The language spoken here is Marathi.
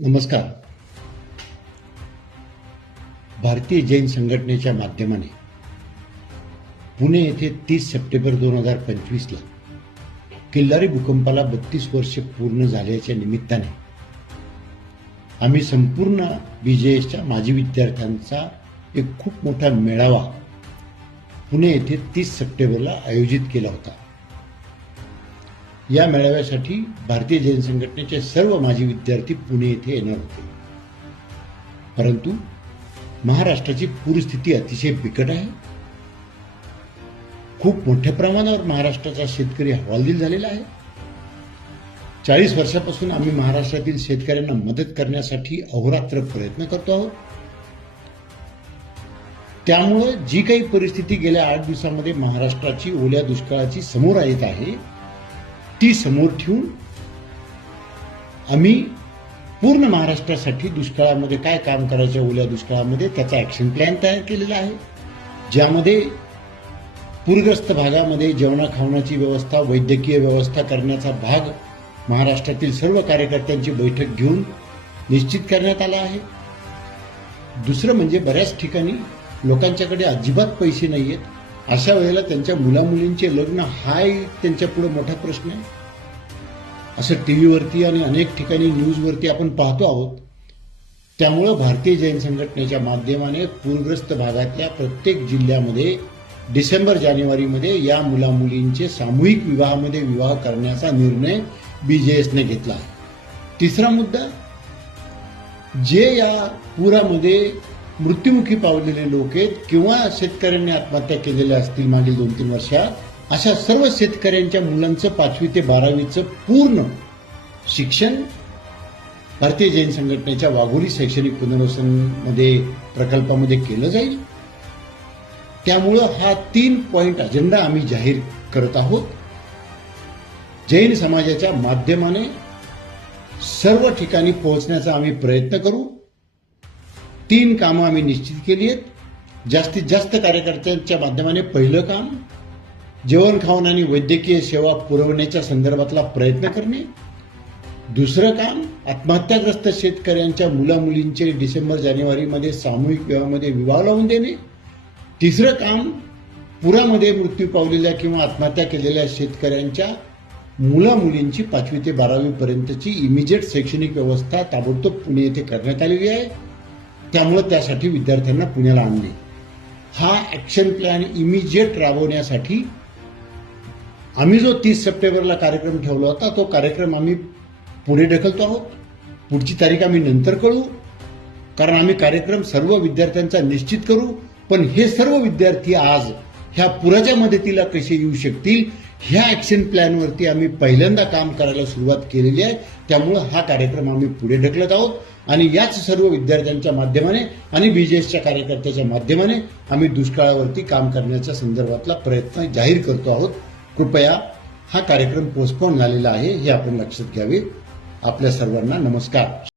नमस्कार. भारतीय जैन संघटनेच्या माध्यमाने पुणे येथे तीस सप्टेंबर दोन हजार पंचवीसला किल्लारी भूकंपाला बत्तीस वर्ष पूर्ण झाल्याच्या निमित्ताने आम्ही संपूर्ण बीजेएसच्या माजी विद्यार्थ्यांचा एक खूप मोठा मेळावा पुणे येथे तीस सप्टेंबरला आयोजित केला होता. या मेळाव्यासाठी भारतीय जैन संघटनेचे सर्व माजी विद्यार्थी पुणे येथे येणार होते. परंतु महाराष्ट्राची पूरस्थिती अतिशय बिकट आहे. खूप मोठ्या प्रमाणावर महाराष्ट्राचा शेतकरी हवालदिल झालेला आहे. चाळीस वर्षापासून आम्ही महाराष्ट्रातील शेतकऱ्यांना मदत करण्यासाठी अहोरात्र प्रयत्न करतो आहोत. त्यामुळं जी काही परिस्थिती गेल्या आठ दिवसामध्ये महाराष्ट्राची ओल्या दुष्काळाची समोर येत आहे ती समोर ठेवून आम्ही पूर्ण महाराष्ट्रासाठी दुष्काळामध्ये काय काम करायचं ओल्या दुष्काळामध्ये त्याचा ॲक्शन प्लॅन तयार केलेला आहे. ज्यामध्ये पूरग्रस्त भागामध्ये जेवणा खावण्याची व्यवस्था वैद्यकीय व्यवस्था करण्याचा भाग महाराष्ट्रातील सर्व कार्यकर्त्यांची बैठक घेऊन निश्चित करण्यात आला आहे. दुसरं म्हणजे बऱ्याच ठिकाणी लोकांच्याकडे अजिबात पैसे नाही आहेत अशा वेळेला त्यांच्या मुलामुलींचे लग्न हा एक त्यांच्या पुढे मोठा प्रश्न आहे. असं टी व्हीवरती आणि अनेक ठिकाणी न्यूजवरती आपण पाहतो आहोत. त्यामुळं भारतीय जैन संघटनेच्या माध्यमाने पूरग्रस्त भागातल्या प्रत्येक जिल्ह्यामध्ये डिसेंबर जानेवारीमध्ये या मुलामुलींचे सामूहिक विवाहामध्ये विवाह करण्याचा निर्णय बीजेएसने घेतला आहे. तिसरा मुद्दा जे या पुरामध्ये मृत्युमुखी पावलेले लोक आहेत किंवा शेतकऱ्यांनी आत्महत्या केलेल्या असतील मागील दोन तीन वर्षात अशा सर्व शेतकऱ्यांच्या मुलांचं पाचवी ते बारावीचं पूर्ण शिक्षण भारतीय जैन संघटनेच्या वाघोली शैक्षणिक पुनर्वसनमध्ये प्रकल्पामध्ये केलं जाईल. त्यामुळं हा तीन पॉइंट अजेंडा आम्ही जाहीर करत आहोत. जैन समाजाच्या माध्यमाने सर्व ठिकाणी पोहोचण्याचा आम्ही प्रयत्न करू. तीन कामं आम्ही निश्चित केली आहेत जास्तीत जास्त कार्यकर्त्यांच्या माध्यमाने पहिलं काम जेवण खावण आणि वैद्यकीय सेवा पुरवण्याच्या संदर्भातला प्रयत्न करणे. दुसरं काम आत्महत्याग्रस्त शेतकऱ्यांच्या मुलामुलींचे डिसेंबर जानेवारीमध्ये सामूहिक विवाहामध्ये विवाह लावून देणे. तिसरं काम पुरामध्ये मृत्यू पावलेल्या किंवा आत्महत्या केलेल्या शेतकऱ्यांच्या मुलामुलींची पाचवी ते बारावीपर्यंतची इमिजिएट शैक्षणिक व्यवस्था ताबडतोब पुणे येथे करण्यात आलेली आहे. त्यामुळे त्यासाठी विद्यार्थ्यांना पुण्याला आणले. हा ॲक्शन प्लॅन इमिजिएट राबवण्यासाठी आम्ही जो तीस सप्टेंबरला कार्यक्रम ठेवला होता तो कार्यक्रम आम्ही पुढे ढकलतो आहोत. पुढची तारीख आम्ही नंतर कळू. कारण आम्ही कार्यक्रम सर्व विद्यार्थ्यांचा निश्चित करू. पण हे सर्व विद्यार्थी आज ह्या पुराच्या मदतीला कसे येऊ शकतील ह्या ॲक्शन प्लॅनवरती आम्ही पहिल्यांदा काम करायला सुरुवात केलेली आहे. त्यामुळं हा कार्यक्रम आम्ही पुढे ढकलत आहोत. आणि याच सर्व विद्यार्थ्यांच्या माध्यमाने आणि बी जे एसच्या कार्यकर्त्याच्या माध्यमाने आम्ही दुष्काळावरती काम करण्याच्या संदर्भातला प्रयत्न जाहीर करतो आहोत. कृपया हा कार्यक्रम पोस्टपोन झालेला आहे हे आपण लक्षात घ्यावे. आपल्या सर्वांना नमस्कार.